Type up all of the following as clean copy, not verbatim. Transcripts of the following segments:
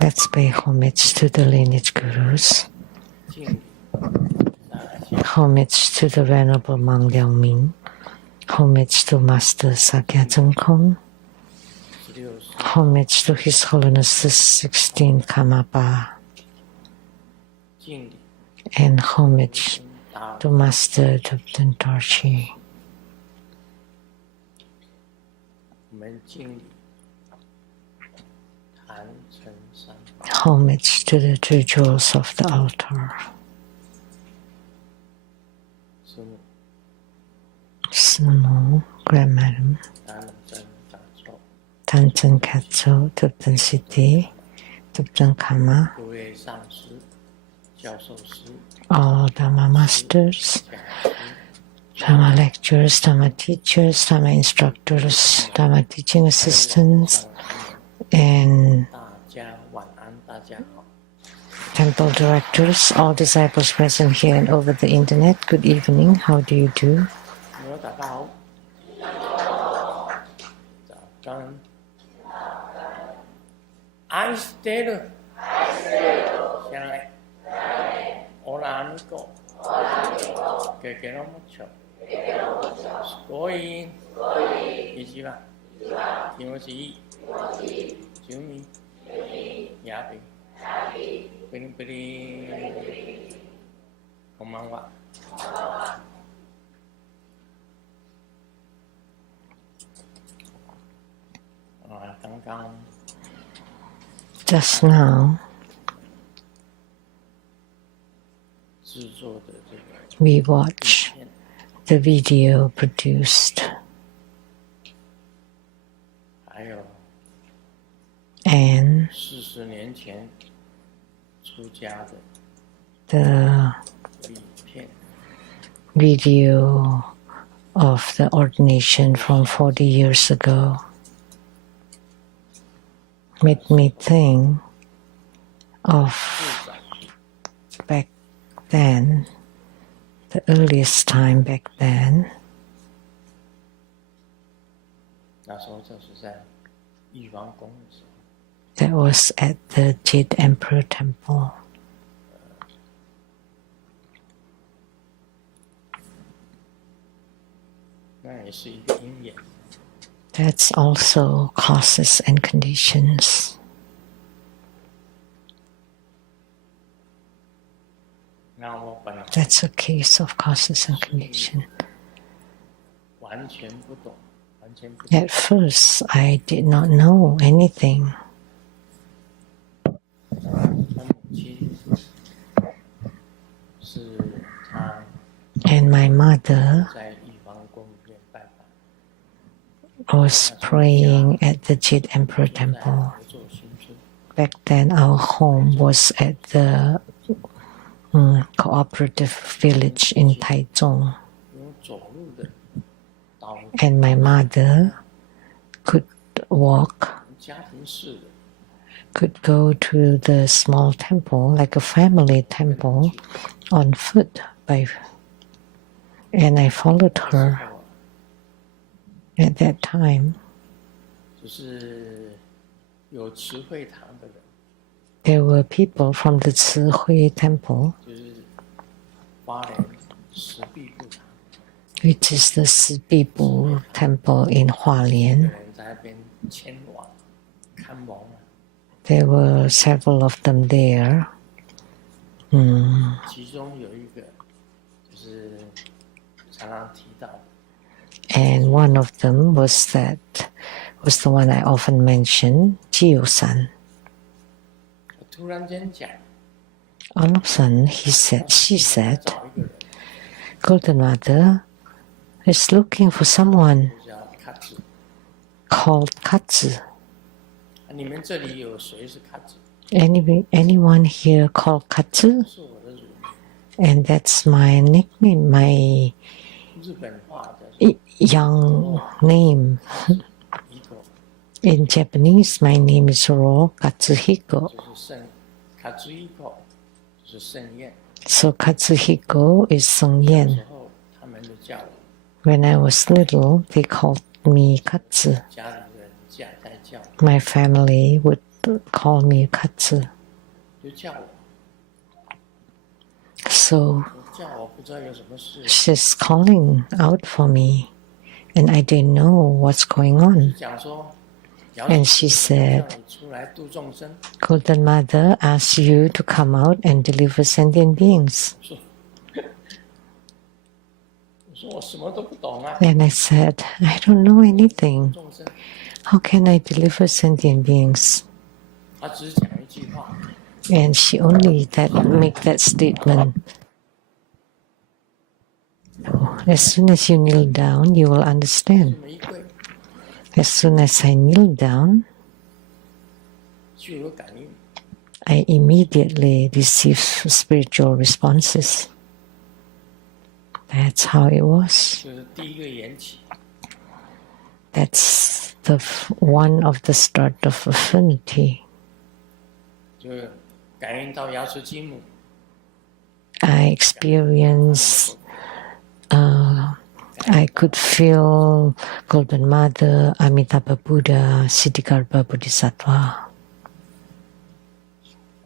Let's pay homage to the lineage gurus. Homage to the Venerable Monk Liao Ming. Homage to Master Sakya Zhengkong. Homage to His Holiness the 16th Karmapa. And homage to Master Dupten Dorji. Homage to the two jewels of the altar. Sumo, Grandmadam, Tanzan Katso, Dupten City, Dupten Kama, all Dharma masters, Dharma lecturers, Dharma teachers, Dharma instructors, Dharma teaching assistants, and temple directors, all disciples present here and over the internet. Good evening. How do you do? I stay. Hola amigo. Que quiero mucho. Estoy. Ichiba. Kimochi. Jumi. Yapi. Piri. Konbanwa. Just now, we watched the video produced and the video of the ordination from 40 years ago made me think of back then, the earliest time back then. That was at the Jade Emperor Temple. That's also causes and conditions. That's a case of causes and conditions. At first, I did not know anything. And my mother was praying at the Jade Emperor Temple. Back then, our home was at the cooperative village in Taichung. And my mother could walk, could go to the small temple, like a family temple, on foot. And I followed her. At that time, there were people from the Cihui Temple, which is the Sibibu Temple in Hualien. There were several of them there. And one of them was the one I often mention, Jiu-san. All of a sudden, she said, Golden Mother is looking for someone called Katsu. Anyone here called Katsu? And that's my nickname, my young name. In Japanese, my name is Ro Katsuhiko. So Katsuhiko is Songyen. When I was little, they called me Katsu. My family would call me Katsu. 就叫我， So 叫我不知道有什么事， she's calling out for me, and I didn't know what's going on. 讲说， And she said, 叫你出来度众生， Golden Mother asked you to come out and deliver sentient beings. 我说我什么都不懂啊， And I said, I don't know anything. 众生， How can I deliver sentient beings? 他只讲一句话， And she only make that statement. As soon as you kneel down, you will understand. 这么一跪 As soon as I kneel down, 就有感应， I immediately receive spiritual responses. That's how it was. 就是第一个缘起， That's one of the start of affinity. 就是感应到牙齿金母， I experience, I could feel Golden Mother, Amitabha Buddha, Siddhikarma Bodhisattva.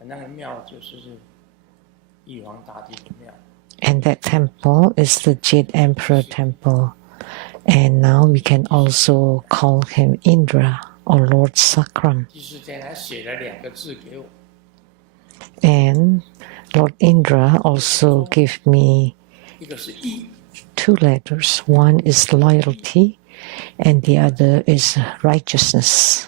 那个庙就是玉皇大帝的庙， And that temple is the Jade Emperor temple. And now we can also call him Indra or Lord Sakram. 第四天还写了2个字给我， And Lord Indra also gave me 一个是义， 2 letters. One is loyalty and the other is righteousness.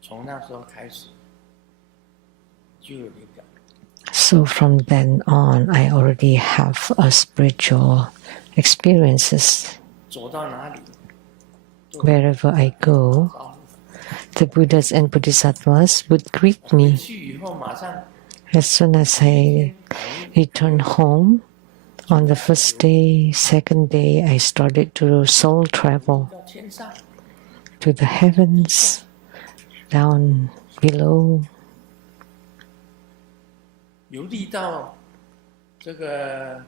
从那时候开始就有灵感， So from then on, I already have a spiritual experiences. 走到哪里， Wherever I go, 招呼， the Buddhas and Bodhisattvas would greet 回 me. 去以后马上 As soon as I returned home, on the first day, second day, I started to soul travel 到天上， to the heavens, down below, 游历到这个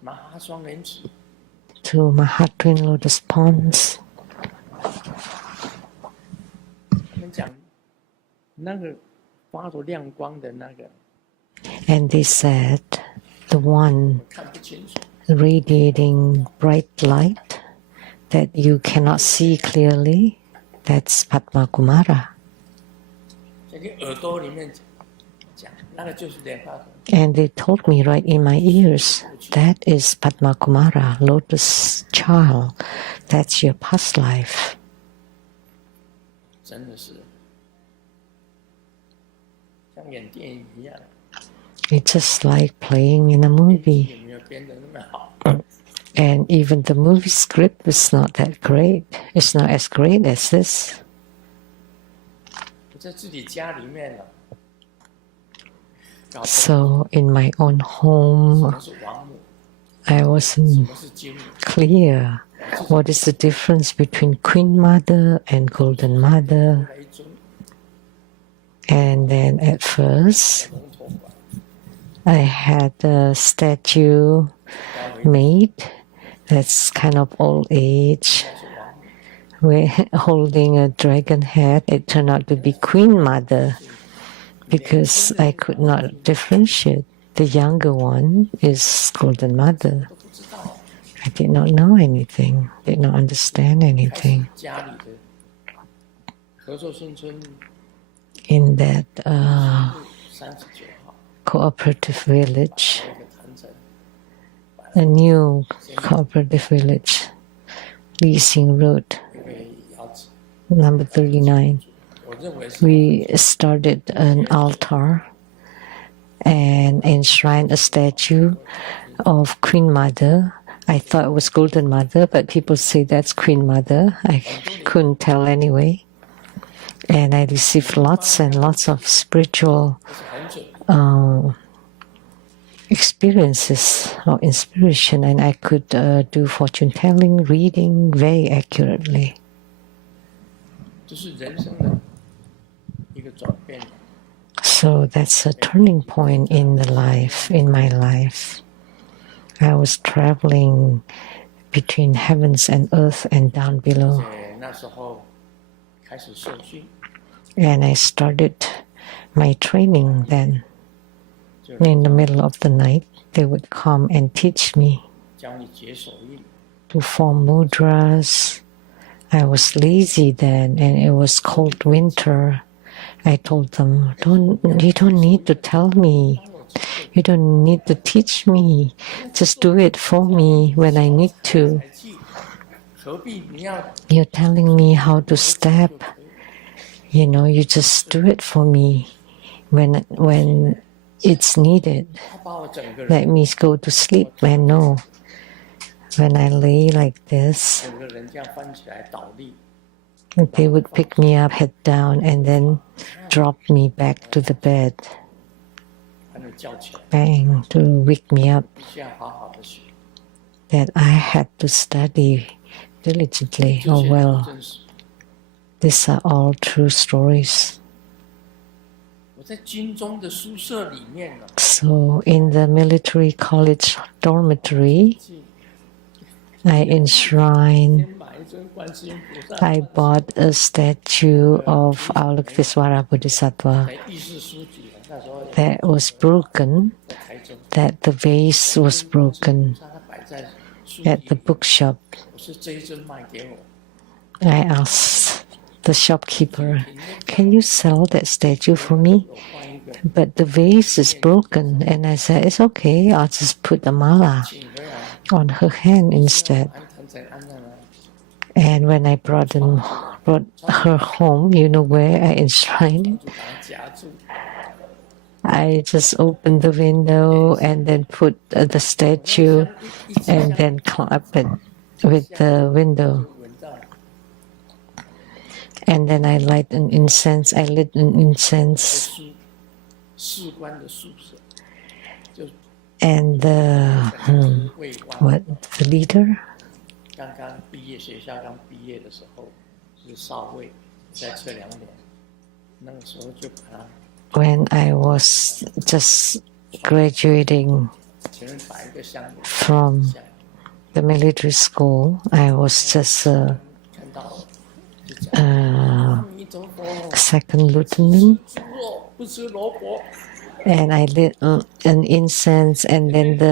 马哈双莲池， to Mahatrin Lotus Ponds. 他们讲那个发着亮光的那个， And they said, the one 看不清楚， radiating bright light that you cannot see clearly, that's Padma Kumara. 在你耳朵里面讲，那个就是莲花头。 And they told me right in my ears, that is Padma Kumara, Lotus Child. That's your past life. 真的是像演电影一样， It's just like playing in a movie. 也没有编得那么好。 And even the movie script is not that great. It's not as great as this. 我在自己家里面呢，搞不懂 So in my own 什 home, 么是王母， I 什 wasn't 么是金母， clear what is the difference between Queen Mother and Golden Mother. 来一尊 And then at first, 龙头管， I had a statue 高为 made that's kind of old age, 是王母， holding a dragon head. It turned out to be Queen Mother because I could not differentiate. The younger one is Golden Mother. 都不知道。 I did not know anything, did not understand 开始 anything. 家里的合作新村In that 39号 cooperative village, 这个坛城， a new cooperative village, Leasing Road, 因为窑子， number 39. 我认为是 We started an altar and enshrined a statue of Queen Mother. I thought it was Golden Mother, but people say that's Queen Mother. I couldn't tell anyway. And I received lots and lots of spiritual 这是很准。 experiences or inspiration, and I could do fortune telling, reading very accurately. 这是人生的一个转变。 So that's a turning point in the life, in my life. I was traveling between heavens and earth and down below. 那时候开始受训， And I started my training then. In the middle of the night, they would come and teach me 教你解手印， to form mudras. I was lazy then, and it was cold winter. I told them, you don't need to tell me. You don't need to teach me. Just do it for me when I need to. 何必你要 You're telling me how to step. You just do it for me when it's needed. 他把我整个人 Let me go to sleep. I know. When I lay like this, 整个人这样翻起来倒立， they would pick me up, head down, and then drop me back to the bed. 把你叫起来， Bang, to wake me up 必须要好好的学。 that I had to study diligently. 这 Oh 些都 well, 真实。 these are all true stories. 我在军中的宿舍里面呢， So in the military college dormitory, I enshrined, 先买一尊观世音菩萨， I bought a statue of Avalokitesvara Bodhisattva 在议事书局那时候 that was broken, 在台中， that the vase was broken 它摆在书 at 局 the 里， bookshop. 我说这一尊卖给我， I asked the shopkeeper, can you sell that statue for me? 我换一个 But the vase is broken. And I said, it's okay, I'll just put the mala 请回来， on her hand instead. 安藤在安在那里， And when I brought her home, you know where I enshrined it? 就把它夹住， I just opened the window and then put the statue and then clap it with the window. 闻到 And then I lit an incense. 书士官的宿舍，就 And卫官。 the leader? 刚刚毕业，学校刚毕业的时候是少尉，在测量连，那个时候就把它 When I was just graduating 前面摆一个香炉， from 下 the military school, I was just 看到了，就讲 a 阿弥陀佛， second lieutenant. 猪肉不吃萝卜， And I lit an incense, and then 是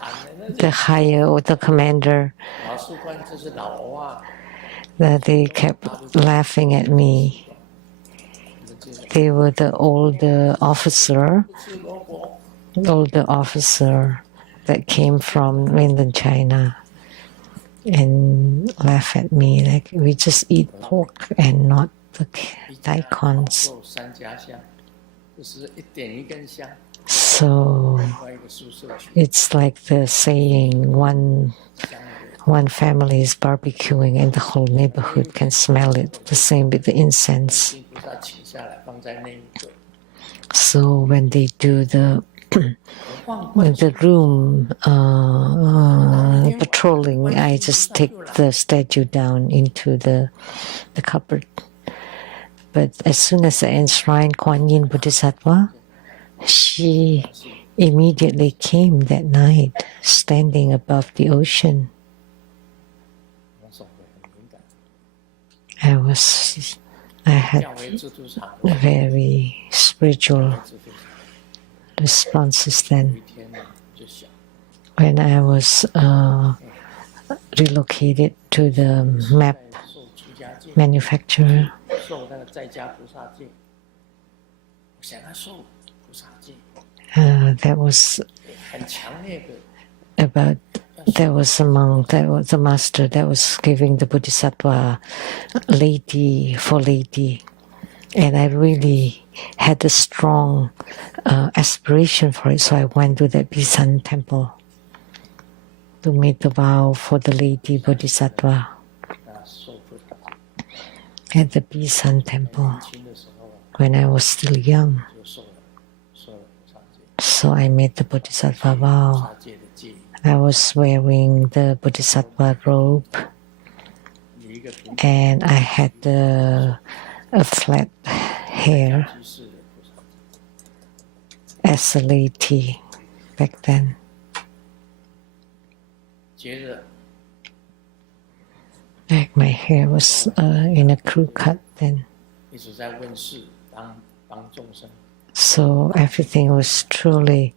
喊的那 the higher or the commander, 老士官这是老欧啊， that they kept laughing at me. 你们这个 They were the older officer 不吃萝卜， that came from mainland China, and laugh at me like we just eat pork and not the 一家 daikons. 肉三家香，就是一点一根香， So 另外一个宿舍去 it's like the saying, one 香味。 family is barbecuing and the whole neighborhood can smell it. The same with the incense. 观世音菩萨请下来放在那一个， So when they do the 放观世 the room patrolling, I just take the statue down into the cupboard. But as soon as I enshrine Kuan Yin Bodhisattva, she immediately came that night, standing above the ocean. 我手会很敏感， I had 调为自助场， very spiritual 自助场。 responses 有 then. 一天呢，就想 When I was relocated to the map 受出家戒， manufacturer, 受那个在家菩萨戒，我想要受菩萨戒， that was 很强烈的 about, there was a monk, that was a master that was giving the Bodhisattva lady for lady. And I really had a strong aspiration for it, so I went to the Bisan temple to make the vow for the lady Bodhisattva 受不了。 at the Bisan temple 年轻的时候 when I was still young. 就受了菩萨戒， So I made the Bodhisattva 菩 vow. 萨戒的戒， I was wearing the Bodhisattva robe, 有一个平 and I had a flat hair 居士的菩萨戒， as a lady back then. 接着 Like my hair was in a crew cut then. 一直在问世，帮众生。 So everything was truly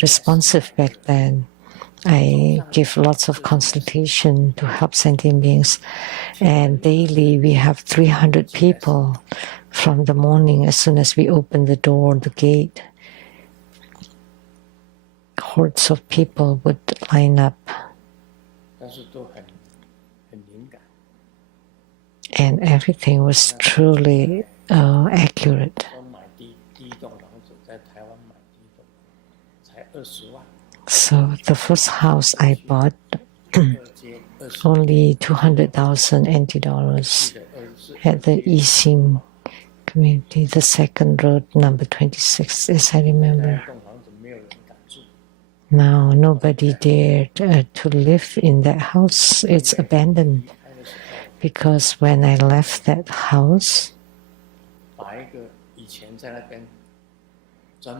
responsive back then. I give lots of consultation to help sentient beings, and daily we have 300 people from the morning. As soon as we open the door, the gate, hordes of people would line up. 但是都很灵感。 And everything was truly accurate. 我买第一栋房子在台湾买第一栋，才20万。 So the first house I bought only 200,000 NT dollars at the Yixing community, the second road, number 26, as I remember. Now nobody dared to live in that house. It's abandoned. Because when I left that house,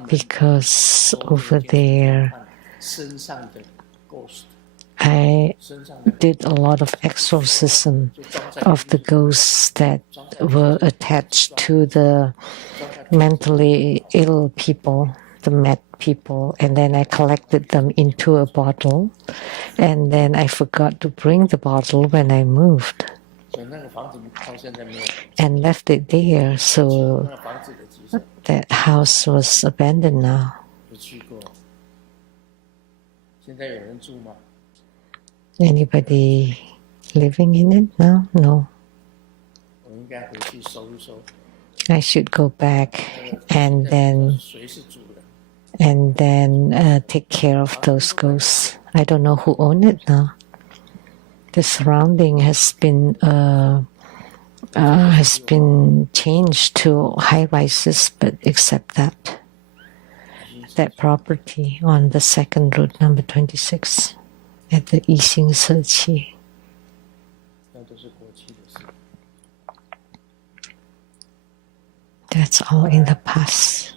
because over there I did a lot of exorcism of the ghosts that were attached to the mentally ill people, the mad people, and then I collected them into a bottle, and then I forgot to bring the bottle when I moved and left it there, so that house was abandoned now. Anybody living in it now? No. I should go back and then take care of those ghosts. I don't know who own it now. The surrounding has been changed to high rises, but except that property on the second road, number 26, at the Yixing Seqi. That's all in the past.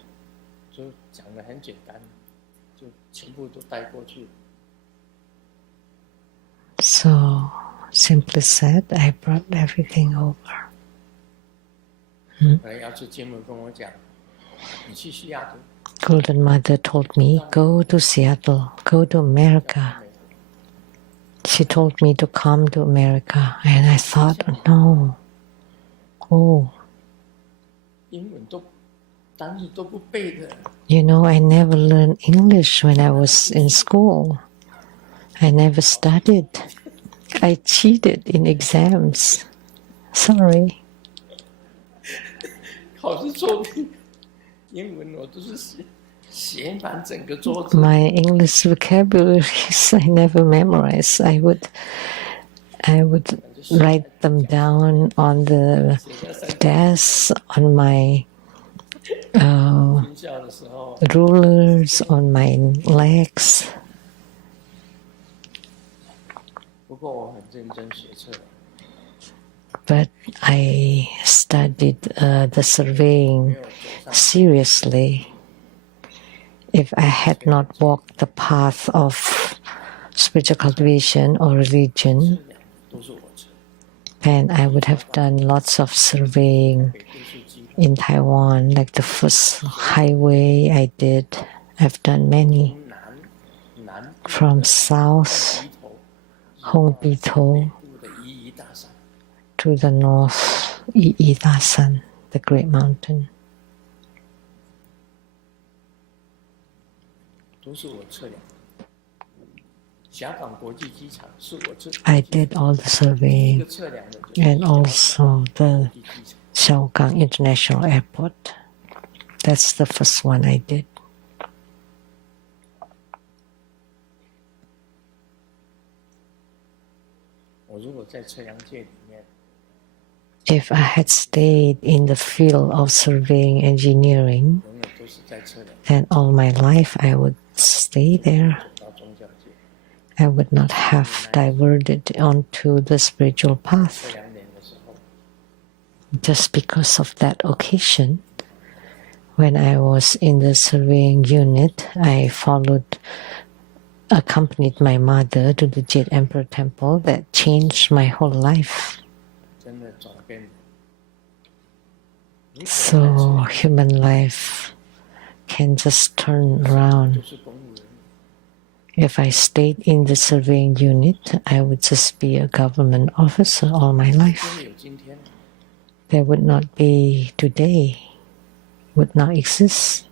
So, simply said, I brought everything over. Golden Mother told me, go to Seattle, go to America. She told me to come to America, and I thought, no. Oh. You know, I never learned English when I was in school. I never studied. I cheated in exams. Sorry. My English vocabularies I never memorized. I would write them down on the desk, on my rulers, on my legs. But I studied the surveying seriously. If I had not walked the path of spiritual cultivation or religion, then I would have done lots of surveying in Taiwan, like the first highway I did. I've done many. From south, Hongbito, to the north, Yiyidasan, the great mountain. I did all the surveying and also the Xiaogang International Airport. That's the first one I did. If I had stayed in the field of surveying engineering, then all my life I would stay there. I would not have diverted onto the spiritual path. Just because of that occasion, when I was in the surveying unit, I followed accompanied my mother to the Jade Emperor Temple that changed my whole life. 真的转变了。 So human life can just turn around. 就是公务人， If I stayed in the surveying unit, I would just be a government officer all my 真 life. 的有今天。 There would not be today, would not exist.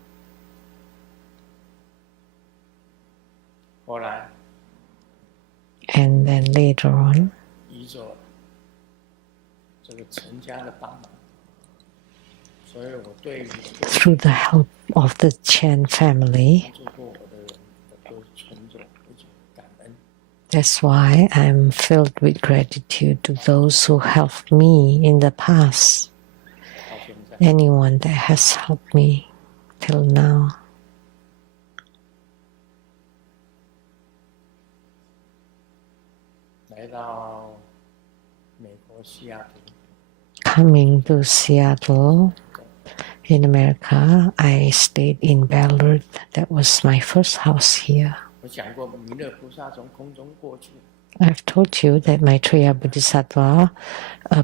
后来 And then later on, 依着这个陈家的帮忙，所以我对 through the help of the Chen family, 帮助过我的人，我都存着一种感恩。 that's why I'm filled with gratitude to those who helped me in the past, 到现在， anyone that has helped me till now. 来到美国西雅图， Coming to Seattle in America, I stayed in Ballard. That was my first house here. 我讲过弥勒菩萨从空中过去， I've told you that Maitreya Bodhisattva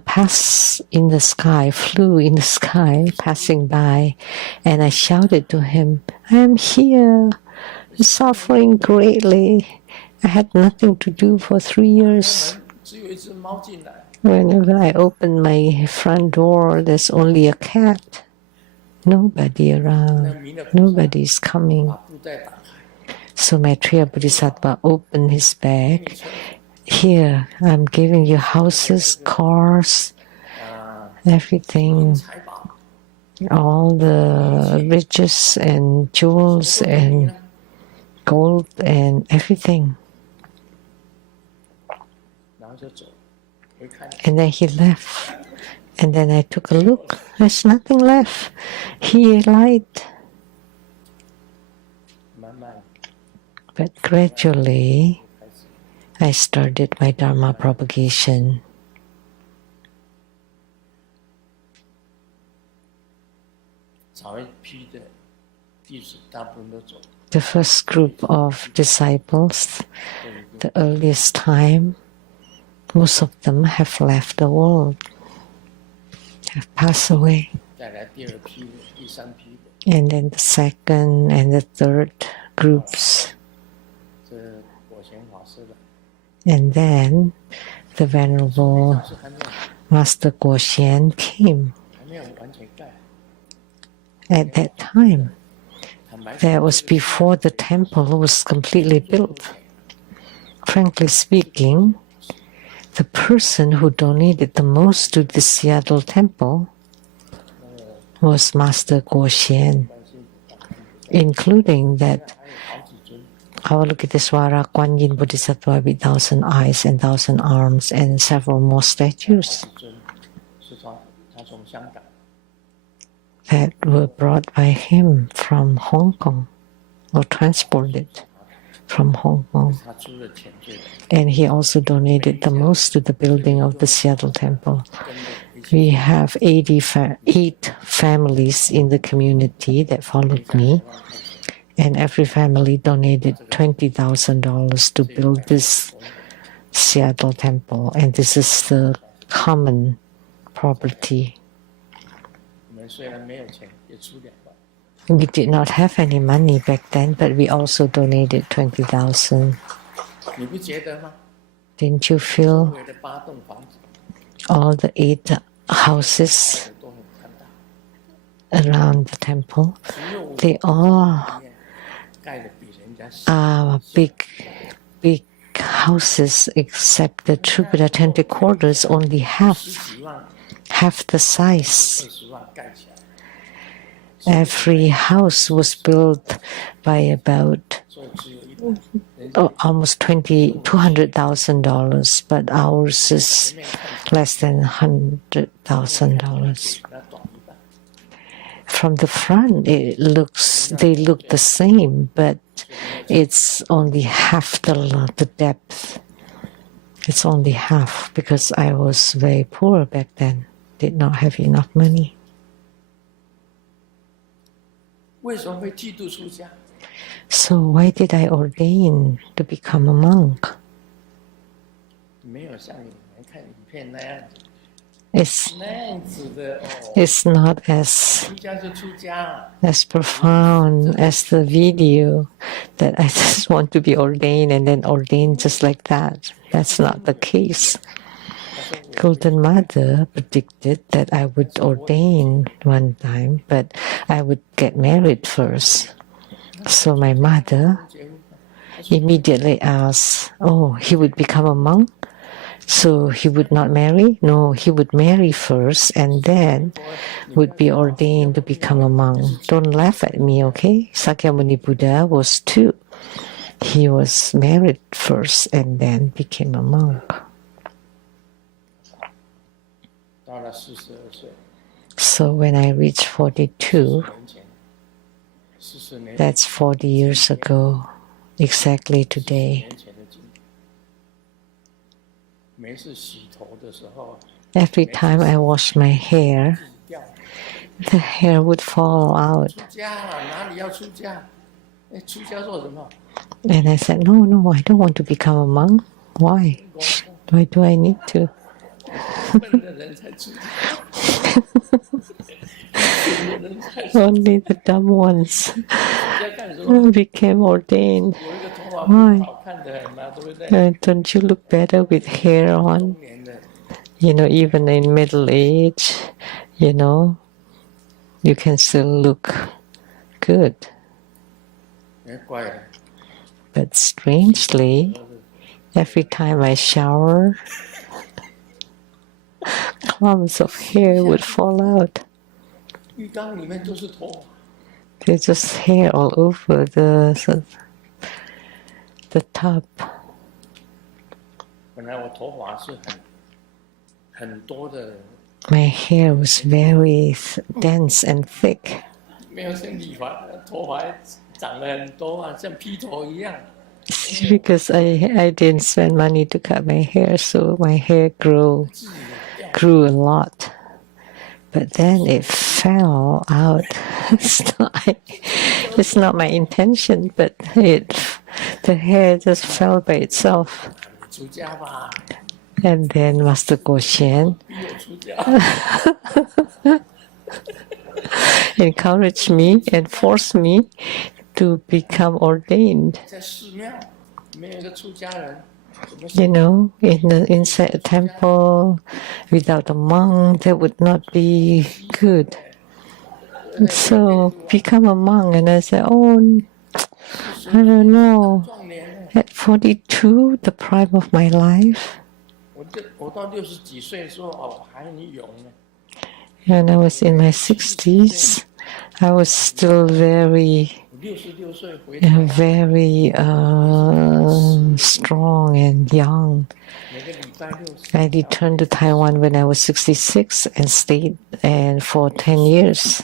passed in the sky, flew in the sky, passing by, and I shouted to him, I am here, suffering greatly. I had nothing to do for 3 years. 只有一只猫进来， Whenever I open my front door, there's only a cat. Nobody 那 around. 弥勒菩萨 Nobody's coming. 把布袋打开， So Maitreya Bodhisattva opened his bag. Here, I'm giving you houses, cars, 啊， everything, 财宝， all the riches and jewels and gold and everything. 然后就走，回看， And then he left. And then I took a look. There's nothing left. He lied. 慢慢 But gradually, 开始 I started my Dharma propagation. 早一批的弟子大部分都走， The first group of disciples, 都已经 the earliest time, most of them have left the world, have passed away. 带来第二批的、第三批的， And then the second and the third groups. 这果贤法师的， And then the Venerable 是还没有 Master Guoxian came. 还没有完全盖。 At that time, 坦白 that 说， was before the temple was completely built. Frankly speaking, the person who donated the most to the Seattle temple was Master Guoxian, including that 还有好几尊， Avalokitesvara Kuan Yin Bodhisattva with 1,000 eyes and 1,000 arms and several more 好 statues 几尊是他从香港 that were brought by him from Hong Kong or transported from Hong Kong. 他出了钱最多， And he also donated the most to the building of the Seattle temple. 跟着一起 We have 88 families in the community that followed me, and every family donated $20,000 to build this Seattle temple. And this is the common property. 我们虽然没有钱，也出2万。 We did not have any money back then, but we also donated 20,000. 你不觉得吗？ Didn't you feel 周围的8栋房子 all the 8 houses 都很宽大， around the temple? 只有我 They all 里面盖的比人家小。 are big houses, except the True Buddha Tantric quarters only 10几万、 half the size. 20万盖起来， Every house was built by about 所以只有100。人家 almost $200,000, but ours is 前面看 less than $100,000. 比它短1半， From the front, they look the same, but it's only half the depth. It's only half because I was very poor back then, did not have enough money. 为什么会嫉妒出家？ So why did I ordain to become a monk? 没有像你们看影片那样子， It's 那样子的哦， it's not as 出家就出家， as profound as the video that I just want to be ordained and then ordained just like that. That's not the case. 他说我 Golden Mother predicted that I would ordain one time, but I would get married first. So my mother 结婚， immediately asked, "Oh, he would become a monk? So he would not marry? No, he would marry first and then would be ordained to become a monk." Don't laugh at me, okay? Sakyamuni Buddha was too. He was married first and then became a monk. 到了42岁， So when I reached 42, 年前，40年 that's 40 years ago, exactly today. 年前的经历，每次洗头的时候， Every time I wash my hair, 自己掉， the hair would fall out. 出家了，哪里要出家？哎，出家做什么？ And I said, no, I don't want to become a monk. Why? Why do I need to? 笨的人才出家，蠢的人才出 Only the dumb ones 家干什么？ became ordained. 有一个头发不好看的很嘛，对不对？ Don't you look better with hair on? 中年的， Even in middle age, you can still look good. 哎，怪了， But strangely, every time I shower, clumps of hair would fall out. 浴缸里面都是头发， There's just hair all over the tub. 本来我头发是很多的， My hair was very dense and thick 没有像理发，头发长了很多啊，像披头一样。 because I didn't spend money to cut my hair, so my hair grew a lot. But then it fell out. It's not my intention, but the hair just fell by itself. 出家吧， And then Master Goshen 逼我出家。 encouraged me and forced me to become ordained. 在寺庙没有一个出家人，怎么 Inside a temple, without a monk, that would not be good. So become a monk, and I said, "Oh, I don't know." 壮年呢？ At 42, the prime of my life, 我到60几岁的时候，哦，还很勇呢。 when I was in my 60s, I was still very 66岁回 very strong and young. 每个礼拜六 I returned to Taiwan when I was 66 and stayed for 10 years.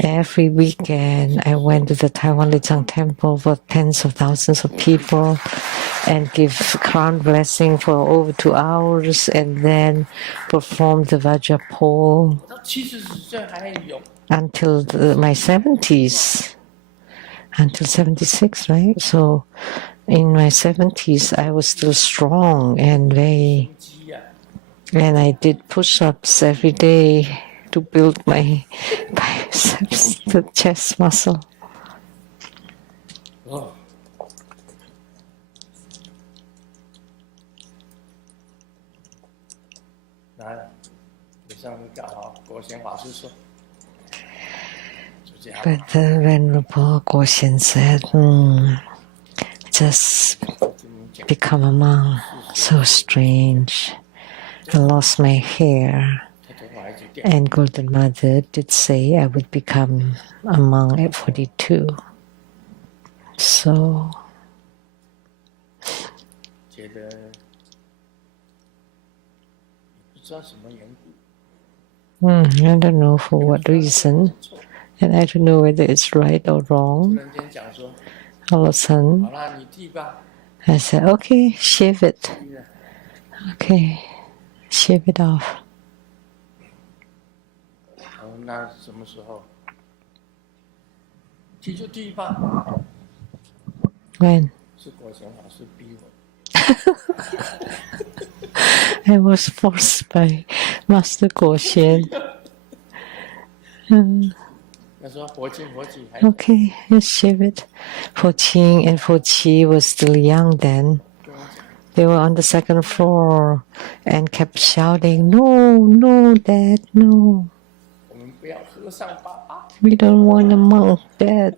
Every weekend, I went to the Taiwan Lichang Temple for tens of thousands of people and give crown blessing for over 2 hours and then perform the Vajra pole 到70几岁还很勇。 until my 70s. Until 76, right? So in my 70s, I was still strong and and I did push-ups every day to build my biceps, the chest muscle. 哦，来了，你上面刚好国贤法师说，出家吧 But the Venerable Goshen said, just become a monk. So strange. I lost my hair. 他头发一直掉。 And Golden Mother did say I would become a monk at 42. So 觉得不知道什么缘故， I don't know for what reason, 错。 and I don't know whether it's right or 突 wrong. 然间讲说， All of a sudden, 好啦，你剃吧。 I said, okay, shave it. 剃了 Okay, shave it off. 好，那什么时候？提就第一棒， When 是国贤老师逼我。 I was forced by Master Guo Xian. 那时候佛经佛几还 Okay, let's share it. For Qing and for Qi was still young then. 跟我讲， They were on the second floor and kept shouting, "No, no, Dad, no. 我们不要和尚吧。 We don't want a monk, Dad."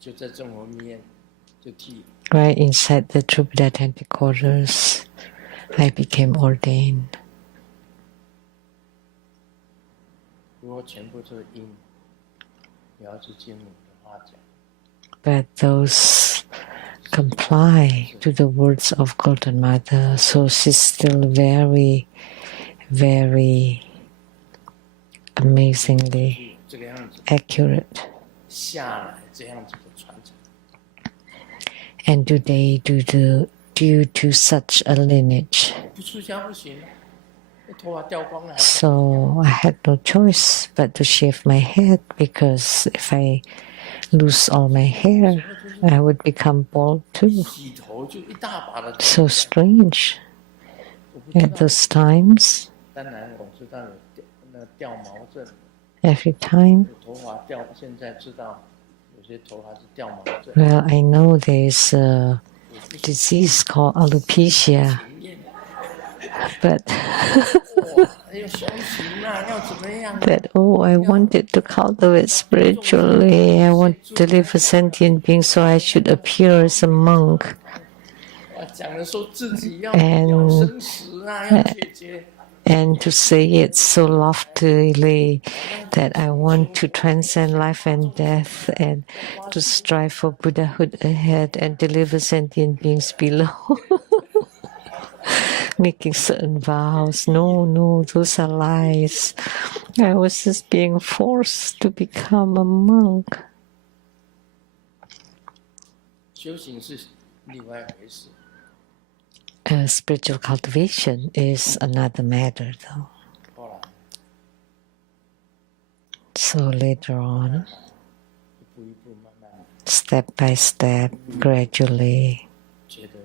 就在正佛密院就剃。 Right inside the True Buddha headquarters, I became ordained. 如果全部都是因，了知经母的话讲， But those comply to the words of Golden Mother, so she's still very, very amazingly 这个样子 accurate. 下来这样子的传承， And today, due to such a lineage, 不出家不行，那头发掉光了。 so I had no choice but to shave my head, because if I lose all my hair, I would become bald too. 洗头就一大把的。 So strange 我不知 at 道， those times. 当然我知道有那掉毛症， Every time, 有头发掉，现在知道有些头发是掉毛症。 well, I know there's a disease called alopecia, 经验 but 哇，要修行啊，要怎么样？ I wanted to cultivate spiritually. I want to live a sentient being, so I should appear as a monk. 哇，讲的说自己要 And- 要生死啊，要解决。 And to say it so loftily that I want to transcend life and death and to strive for Buddhahood ahead and deliver sentient beings below. Making certain vows. No, those are lies. I was just being forced to become a monk. 修行是另外一回事。 Spiritual cultivation is another matter, though. 后来 So later on, 一步一步慢慢 step by step, gradually, 觉得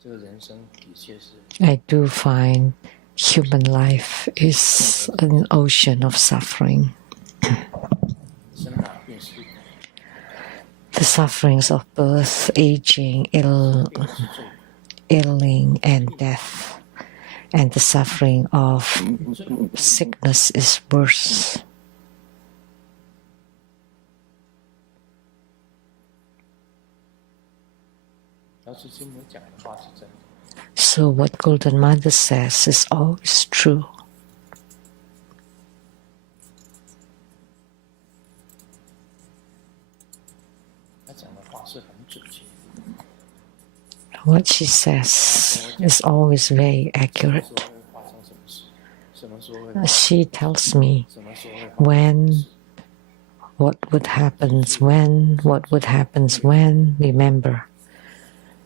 这个人生的确是 I do find human life is an ocean of suffering. 生老病死 The sufferings of birth, aging, 是最 ailing, and death. And the suffering of sickness is worse. 老师经母讲的话是真的。 So what Golden Mother says is always true. 他讲的话是很准确。 What she says is always very 什么 accurate. 时候会发生什么事？什么时候会？ She tells me 什么时候会？ when, what would happen when, what would happen when, remember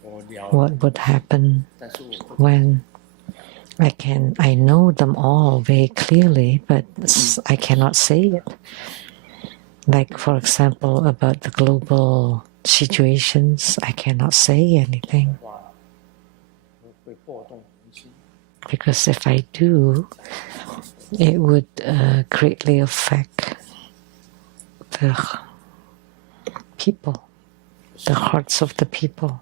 我了 what would happen 但是我不 when. I know them all very clearly, but I cannot say it. Like, for example, about the global situations, I cannot say anything. 话会波动人心。 Because if I do, it would greatly affect the people, the hearts of the people.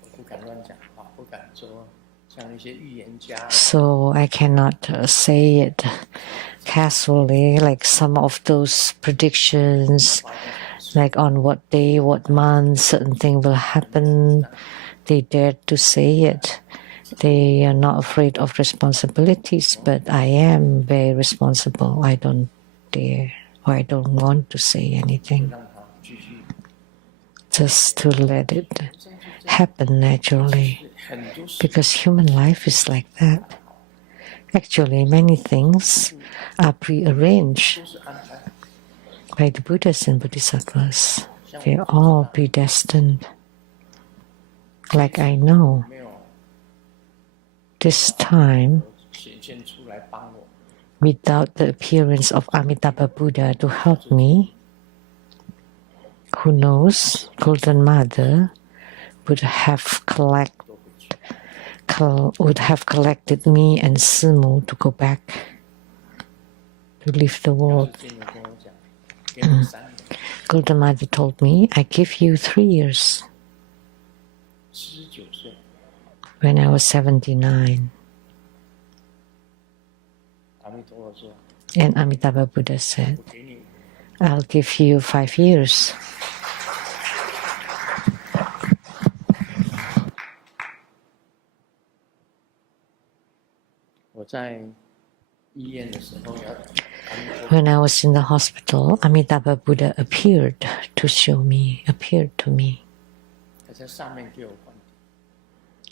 我不敢乱讲话，不敢说像一些预言家， So I cannot say it casually, like some of those predictions, like on what day, what month, certain thing will happen. They dare to say it. They are not afraid of responsibilities, but I am very responsible. I don't dare, or I don't want to say anything. 让他继续。 Just to let it happen naturally. 很多事 Because human life is like that. Actually, many things are prearranged 都是安排。 by the Buddhas and Bodhisattvas. They're all predestined. Like I know 没有 this time 显现出来帮我， without the appearance of Amitabha Buddha to help me, who knows, Golden Mother would have collected me and Simu to go back to leave the world. Golden Mother told me, I give you 3 years. When I was 79. And Amitabha Buddha said, I'll give you 5 years. When I was in the hospital, Amitabha Buddha appeared to me.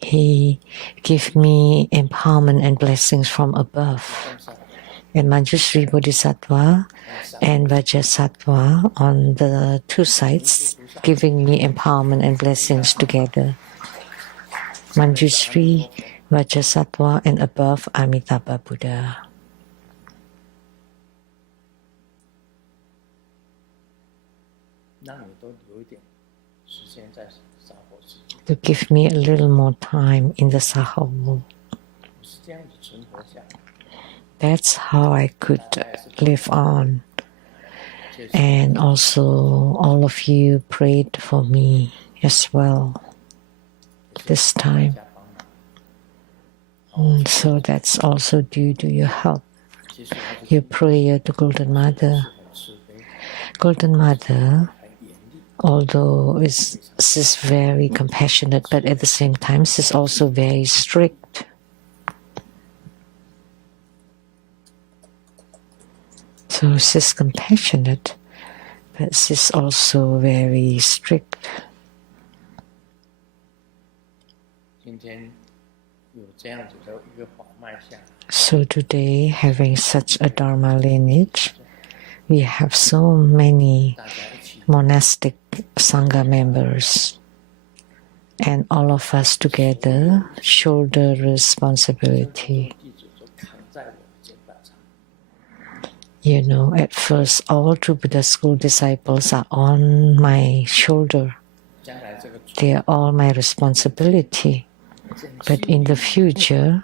He gave me empowerment and blessings from above. And Manjushri Bodhisattva and Vajrasattva on the 2 sides, giving me empowerment and blessings together. Manjushri, Vajrasattva, and above Amitabha Buddha. To give me a little more time in the Sahavu. That's how I could live on. And also all of you prayed for me as well this time. So that's also due to your help, your prayer to Golden Mother. Golden Mother, although she's very compassionate, but at the same time she's also very strict. So she's compassionate, but she's also very strict. So today, having such a Dharma lineage, we have so many monastic Sangha members, and all of us together shoulder responsibility. You know, at first, all True Buddha School disciples are on my shoulder. They are all my responsibility. But in the future,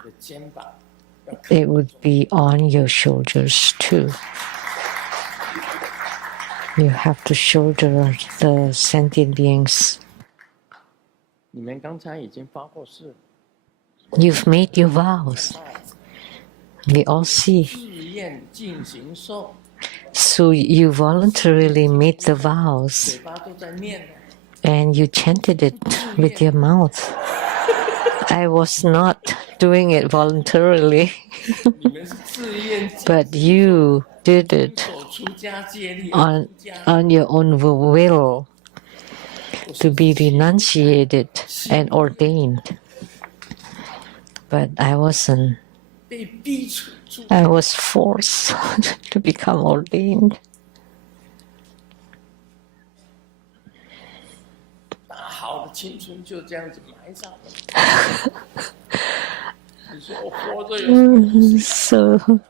it would be on your shoulders too. You have to shoulder the sentient beings. You've made your vows. We all see. So you voluntarily made the vows and you chanted it with your mouth. I was not doing it voluntarily, but you did it on your own will to be renunciated and ordained. But I wasn't. I was forced to become ordained. So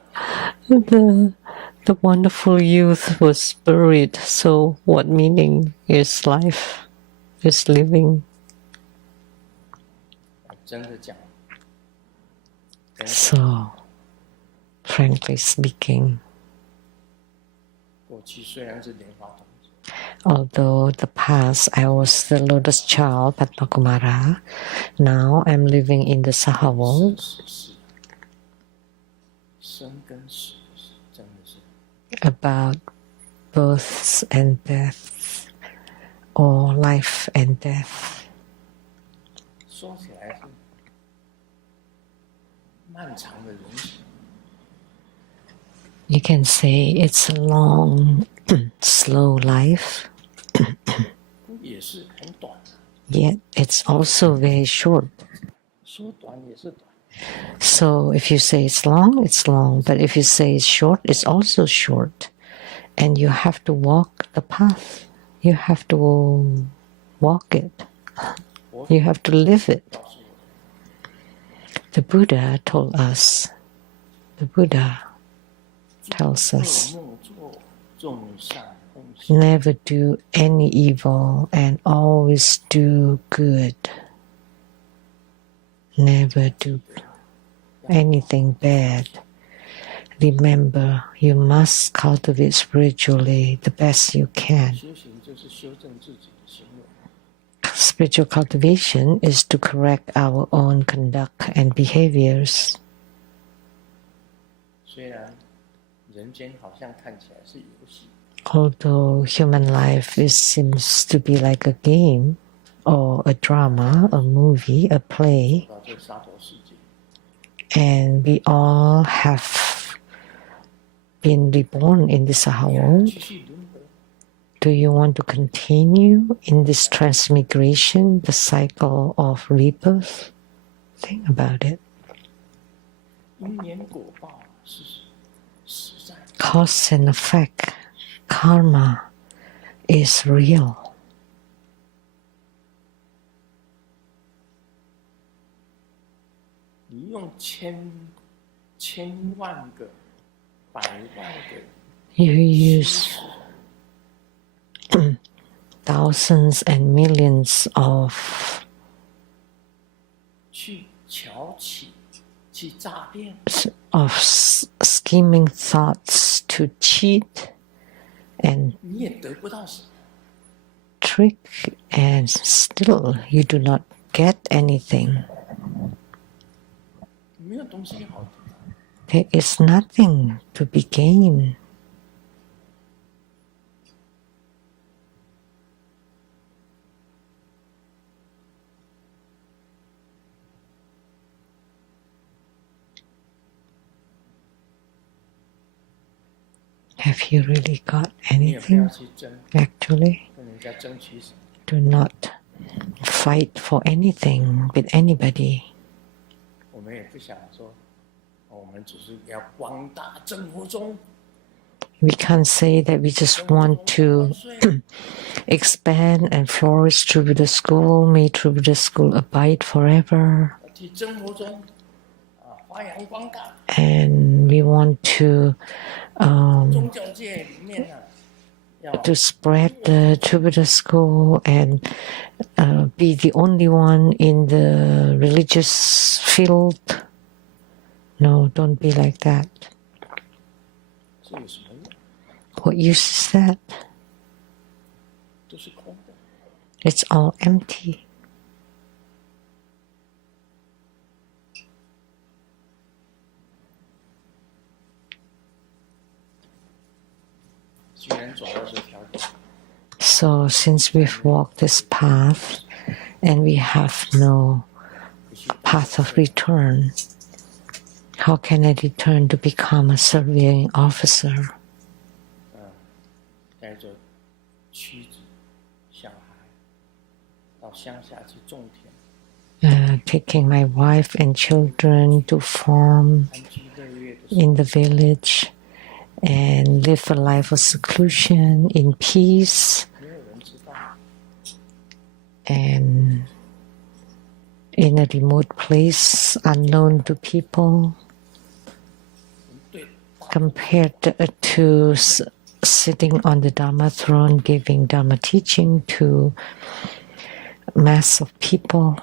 the wonderful youth was buried. So what meaning is life? Is living? So, frankly speaking, although the past I was the lotus child, Padma Kumara, now I'm living in the Saha world. About births and deaths, or life and death. You can say it's a long, slow life, yet it's also very short. So if you say it's long, but if you say it's short, it's also short. And you have to walk the path. You have to walk it. You have to live it. The Buddha told us, the Buddha tells 恶 us 莫作，众善奉行。 never do any evil and always do good. Never do anything bad. Remember, you must cultivate spiritually the best you can. 修行就是修正自己的行为。 Spiritual cultivation is to correct our own conduct and behaviors. 虽然人间好像看起来是游戏， Although human life seems to be like a game or a drama, a movie, a play, 到这沙陀世界， and we all have been reborn in this 你还要 world, 继续轮回。 do you want to continue in this transmigration, the cycle of rebirth? Think about it. 因缘果报是实在， Cause and effect, karma is real. 你用千万个、百万个 You use thousands and millions of 去巧起、去诈骗， scheming thoughts to cheat and 你也得不到什么。 trick, and still you do not get anything. 没有东西好得到。 There is nothing to be gained. Have you really got 你也不要 anything? 去争， Actually, 跟人家争取什么。 do not fight for anything with anybody. 我们也不想说，我们只是要广大正佛宗， We can't say that we just want to expand and flourish through the school. May through the school abide forever. 替真佛宗发扬光大。 And we want to 宗教界里面要 to spread the Buddha school and be the only one in the religious field. No, don't be like that. 这有什么用？ What use is that? 都是空的。 It's all empty. 既然走到这条路， So since we've walked this path and we have no path of return, how can I return to become a surveying officer? 带着妻子、小孩到乡下去种田， Taking my wife and children to farm 安居乐业的 in the village and live a life of seclusion in peace 没有人知道。 and in a remote place unknown to people 对， compared to sitting on the Dharma throne giving Dharma teaching to mass of people.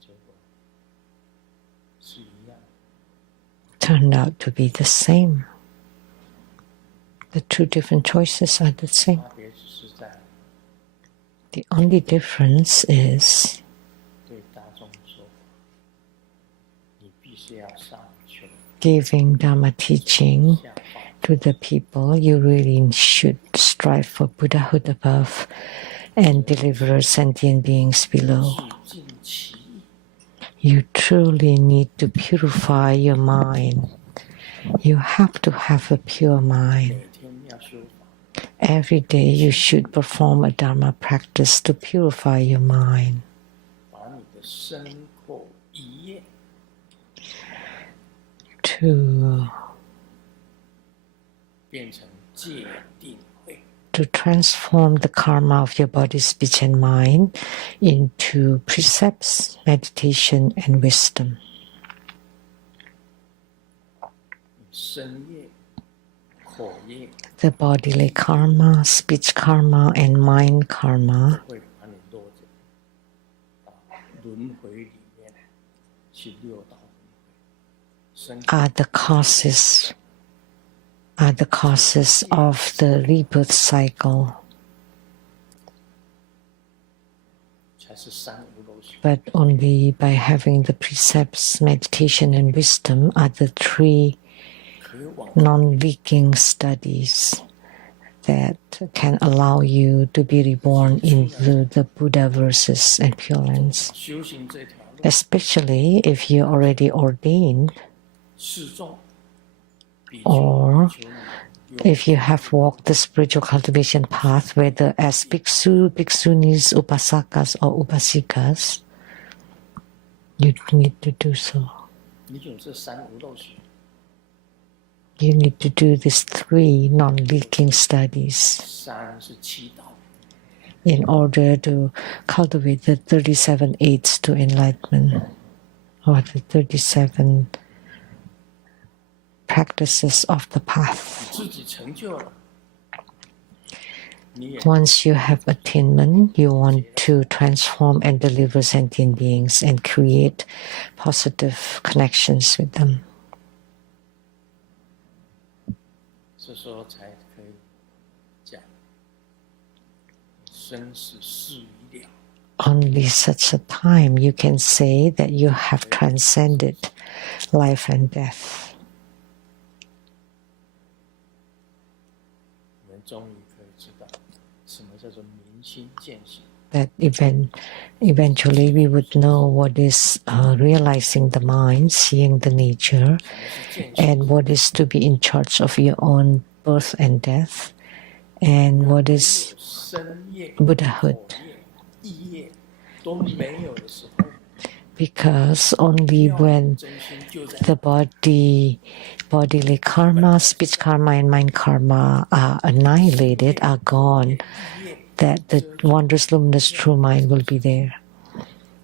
结果是一样。 Turned out to be the same. The two different choices are the same. 差别只是在 The only difference is 对大众说，你必须要上去 giving Dharma teaching 下放， to the people. You really should strive for Buddhahood above and deliver sentient beings below. 致尽其意。 You truly need to purify your mind. You have to have a pure mind. 每天要修法， Every day you should perform a Dharma practice to purify your mind. 把你的身口意业 To 变成戒定慧， to transform the karma of your body, speech, and mind into precepts, meditation, and wisdom. 身业、口业 The bodily karma, speech karma, and mind karma 会把你落在轮回里面去六道轮回。身 are the causes of the rebirth cycle. 才是三无漏学。 But only by having the precepts, meditation, and wisdom are the three 可以往 non-leaking studies that can allow you to be reborn into the Buddha verses and Pure Lands. 修行这条路， Especially if you're already ordained 示众比 or 丘尼 if you have walked the spiritual cultivation path, whether as bhiksu, bhiksunis, upasakas, or upasikas, you need to do so. 你有这三无漏学， You need to do these three non-leaking studies 三是七道， in order to cultivate the 37 aids to enlightenment, or the 37 practices of the path. 自己成就了，你也 Once you have attainment, you want to transform and deliver sentient beings and create positive connections with them. 这时候才可以讲生死事已了。 Only such a time you can say that you have transcended life and death. 我们终于可以知道什么叫做明心见性。 That eventually we would know what is realizing the mind, seeing the nature, 什么是见性？ and what is to be in charge of your own birth and death, and what is 身业、 Buddhahood. 口业、意业都没有的时候， Because only when 真心就在 the bodily karma, speech karma, and mind karma are annihilated, are gone, that the wondrous luminous true mind will be there.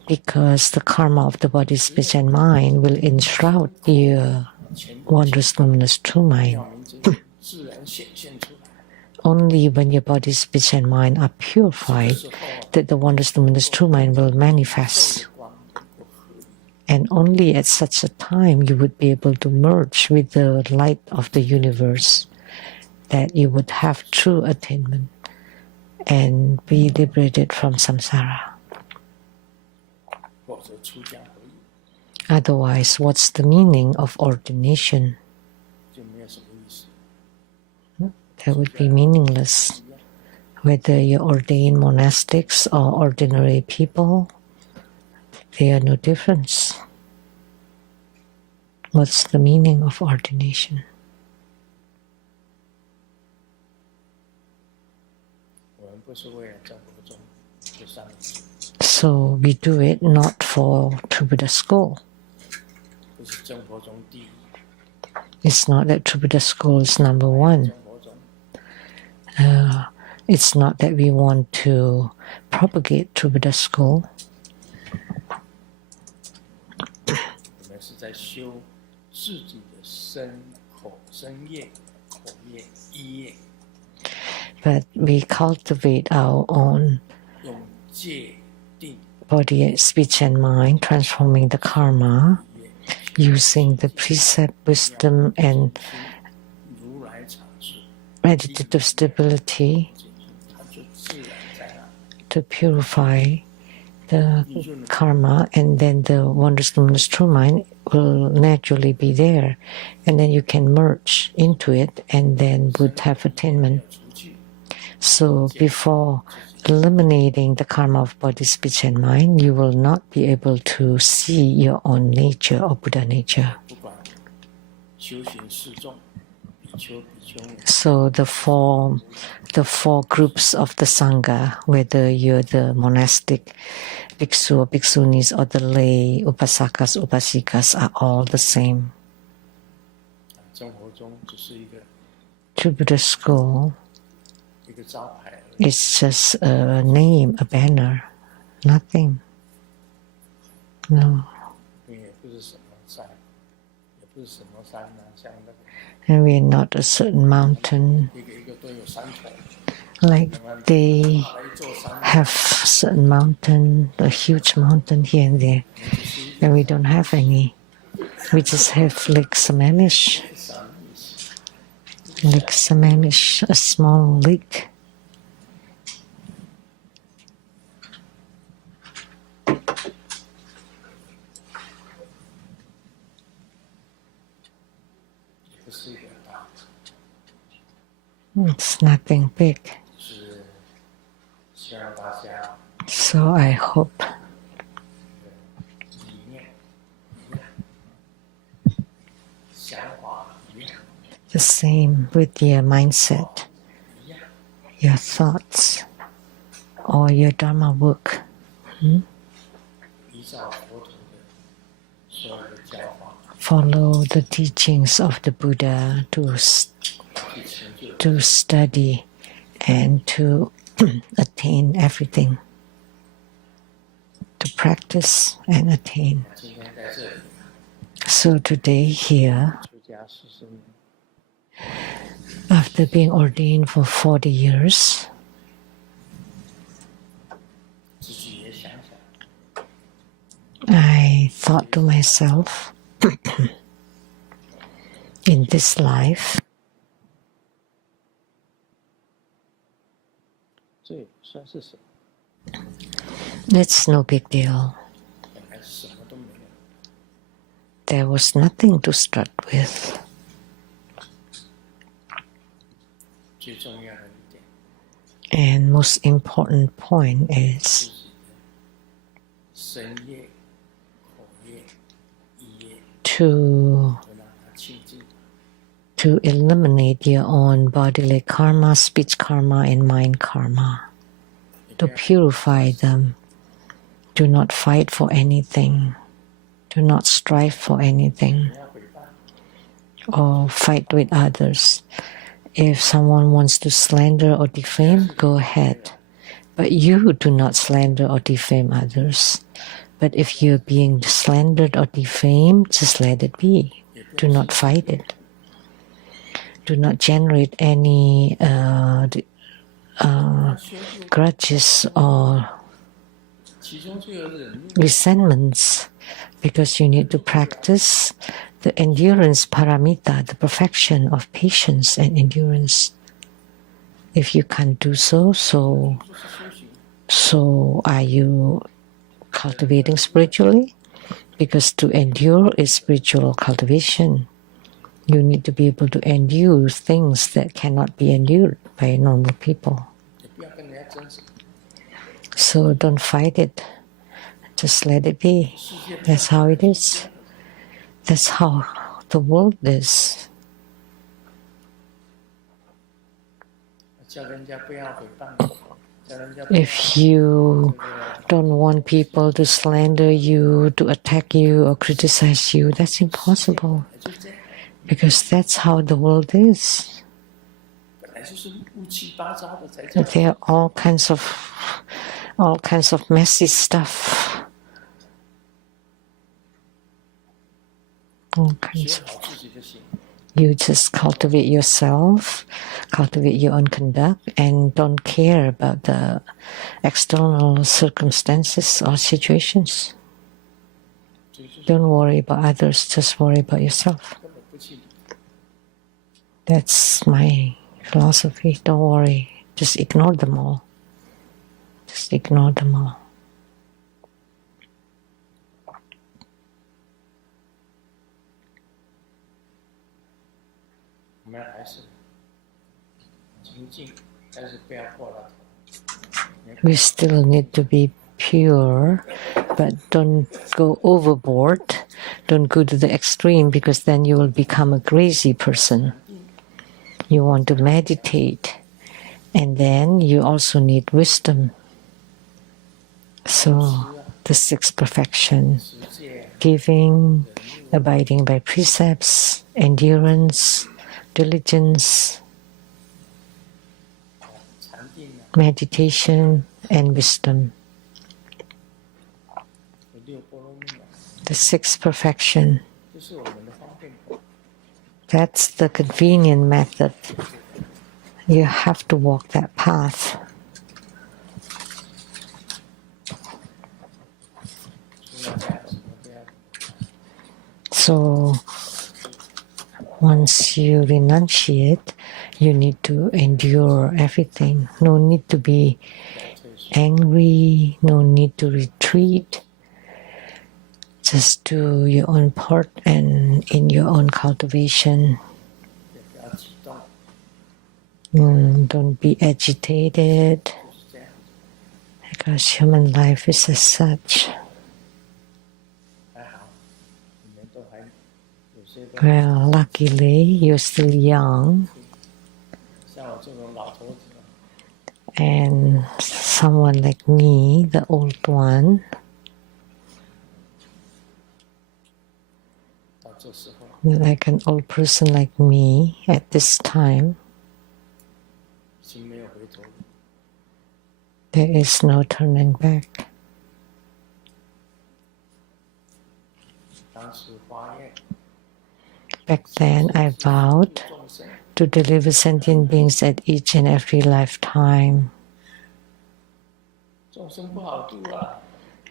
Because the karma of the body, speech, and mind will enshroud your 前 wondrous luminous true mind. 妙明真心自然显现出来。 Only when your body, speech, and mind are purified that the wondrous luminous true mind will manifest. 光能够合一， And only at such a time you would be able to merge with the light of the universe, that you would have true attainment and be liberated from samsara. 否则出家合一 Otherwise, what's the meaning of ordination? 就没有什么意思。 That would be meaningless. Whether you ordain monastics or ordinary people, there are no difference. What's the meaning of ordination? 我们不是为了正国中这三个字， So we do it not for True Buddha School. 不是正国中第一， It's not that True Buddha School is number one. 正国中 It's not that we want to propagate True Buddha School. 我们是在修自己的身业、口业、意业， But we cultivate our own 用戒定 body, speech, and mind, transforming the karma 业 using the precept, wisdom, and 如来常住， meditative stability 它就自然在那。 to purify the karma, and then the wondrous luminous true mind will naturally be there, and then you can merge into it and then would have attainment. 除去 So before eliminating the karma of body, speech, and mind, you will not be able to see your own nature or Buddha nature. 不管修行示众，比丘、比丘尼， So the four groups of the Sangha, whether you're the monastic bhiksu or bhiksunis or the lay upasakas, upasikas, are all the same. 生活中只是一个 True Buddha School 一个招牌而已。 It's just a name, a banner, nothing. No. 也不是什么山，也不是什么山啊，像那个 And we're not a certain mountain 一个一个都有山头， like they 跑来一座山， have certain mountain, a huge mountain here and there. 你只是一 And 个 we don't have any. We just have Lake Sammamish. 山一起， Lake Sammamish, a small lake. 不是一个大， It's nothing big. 是希望大家 So I hope 理念一样，想法一样， the same with your mindset, 一样， your thoughts, or your Dharma work. 依照佛陀的所有的教法 Follow the teachings of the Buddha 去成就， to study and to attain everything. To practice and attain. 今天在这里， So today here, 出家40年， after being ordained for 40 years, 自己也想想， I thought to myself, in this life, 这也不算是什么， it's no big deal. 本来是什么都没有。 There was nothing to start with. 最重要的一点， And most important point 自 is 己的身业、口业、意业， to 都让它清净。 to eliminate your own bodily karma, speech karma, and mind karma. To purify them. Do not fight for anything. Do not strive for anything 不要诽谤， or fight with others. If someone wants to slander or defame, go ahead. But you do not slander or defame others. But if you're being slandered or defamed, just let it be. Do not fight it. Do not generate any grudges or 其中就有忍辱， resentments, because you need to practice the endurance paramita, the perfection of patience and endurance. If you can't do so, 就是修行。 so are you cultivating spiritually? Because to endure is spiritual cultivation. You need to be able to endure things that cannot be endured by normal people. 也不要跟人家争什么。 So don't fight it. Just let it be. That's how it is. That's how the world is. 叫人家不要诽谤，叫人家不要 If you 这个 don't want people to slander you, to attack you, or criticize you, that's impossible. 就是这样， Because that's how the world is. 本来就是乌七八糟的才叫。 There are all kinds of messy stuff. All 学 kinds. 好自己就行。 You just cultivate yourself, cultivate your own conduct, and don't care about the external circumstances or situations. 这就是 Don't worry about others, just worry about yourself. 根本不去理。 That's my philosophy. Don't worry, just ignore them all. Just ignore them all. 我们还是清净，但是不要破了头。 We still need to be pure, but don't go overboard. Don't go to the extreme, because then you will become a crazy person. You want to meditate, and then you also need wisdom. So, the sixth perfection, 持戒、 giving, abiding by precepts, endurance, diligence, meditation, and wisdom. 有六波罗蜜啊， The sixth perfection. 这是我们的方便口。 That's the convenient method. You have to walk that path. 除了这样什么都要 So once you renunciate, you need to endure everything. No need to be 退缩。 angry, no need to retreat. Just do your own part and in your own cultivation. 也不要激动， Don't be agitated 就是这样。 because human life is as such. 还好，你们都还有些都 Well, luckily, you're still young 像我这种老头子， and someone like me, the old one, 到这时候 like an old person like me at this time, 已经没有回头路。 there is no turning back. 当时发愿 Back then, I vowed 众生， to deliver sentient beings at each and every lifetime. 众生不好度啊，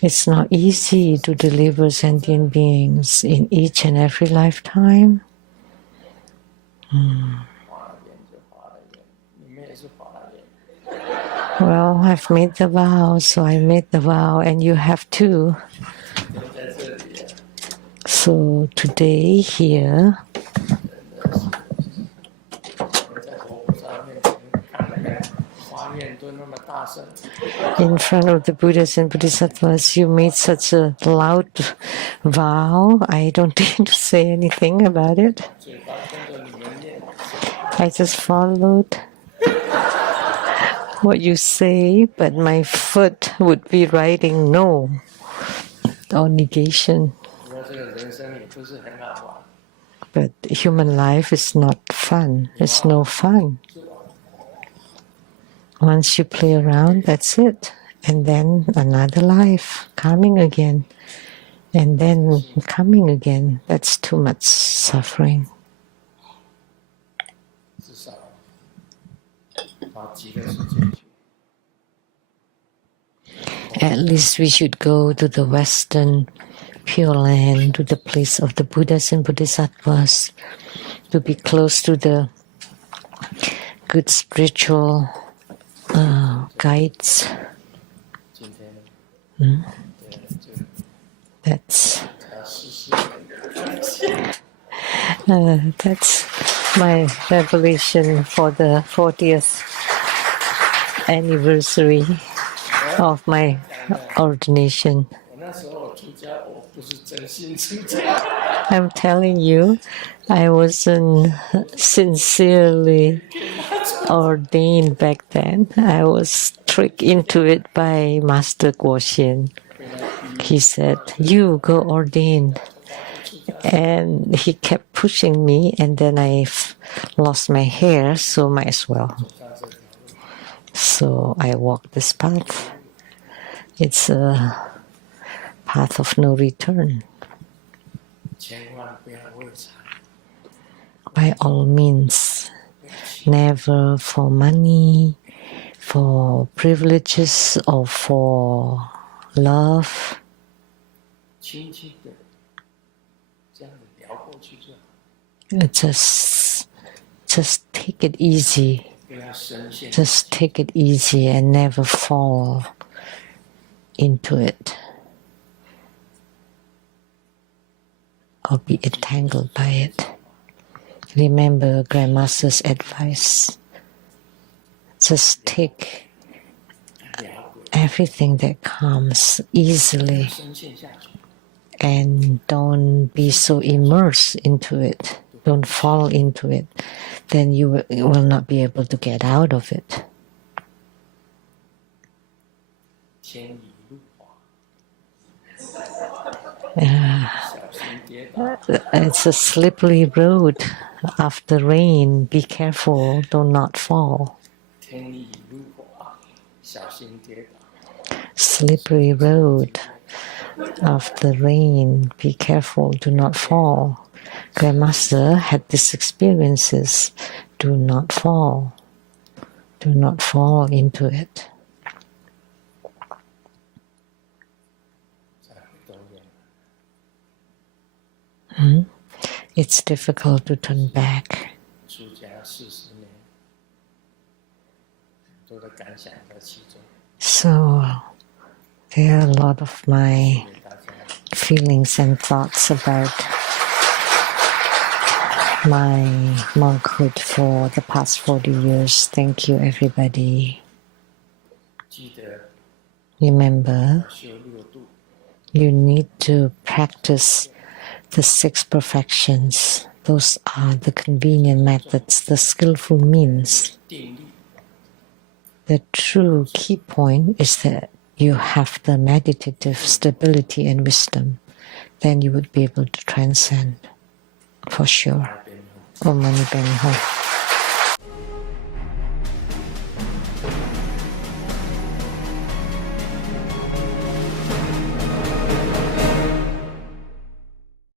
It's not easy to deliver sentient beings in each and every lifetime. 发了愿就发了愿，你们也是发了愿， Well, I've made the vow, so I made the vow, and you have too. 都在这里啊。 So today here, 我在佛菩萨面前看那个发愿都那么大声， in front of the Buddhas and Bodhisattvas, you made such a loud vow. I don't need to say anything about it. 嘴巴跟着你们念， I just followed what you say, but my foot would be writing no or negation. 你说这个人生也不是很好玩， But human life is not fun. It's no fun. Once you play around, that's it. And then another life coming again. And then coming again. That's too much suffering. 至少花几个时间去。 At least we should go to the Western Pure Land, to the place of the Buddhas and Bodhisattvas, to be close to the good spiritual guides. 今天， Mm. 对，就 That's 要试试。 that's my revelation for the 40th anniversary of my ordination. 我那时候出家，我不是真心出家， I'm telling you, I wasn't sincerely ordained back then. I was tricked into it by Master Guoxian. He said, "You go ordain." And he kept pushing me, and then I lost my hair, so might as well. So I walked this path. It's a path of no return. 千万不要为财， By all means, never for money, for privileges, or for love. 轻轻的这样子聊过去就好， Just take it easy. 不要深陷。 Just take it easy and never fall into it or be entangled by it. Remember Grandmaster's advice. Just take 了解， everything that comes easily 深陷下去， and don't be so immersed into it. Don't fall into it. Then you will not be able to get out of it. 天已路滑， Yeah. 小心跌倒。 It's a slippery road. After rain, be careful. Do not fall. 天已路滑，小心跌倒。 slippery road of the rain. Be careful, do not fall. Grandmaster had these experiences. Do not fall. Do not fall into it. 再回头眼， It's difficult to turn back. 出家40年，很多的感想在其中。 So there are a lot of my 谢谢大家。 feelings and thoughts about my monkhood for the past 40 years. Thank you, everybody. 记得 Remember, 修6度， you need to practice the 6 perfections. Those are the convenient methods, the skillful means. 定力， The true key point is that you have the meditative stability and wisdom. Then you would be able to transcend, for sure. 大边后。 Om Mani Padme Hum.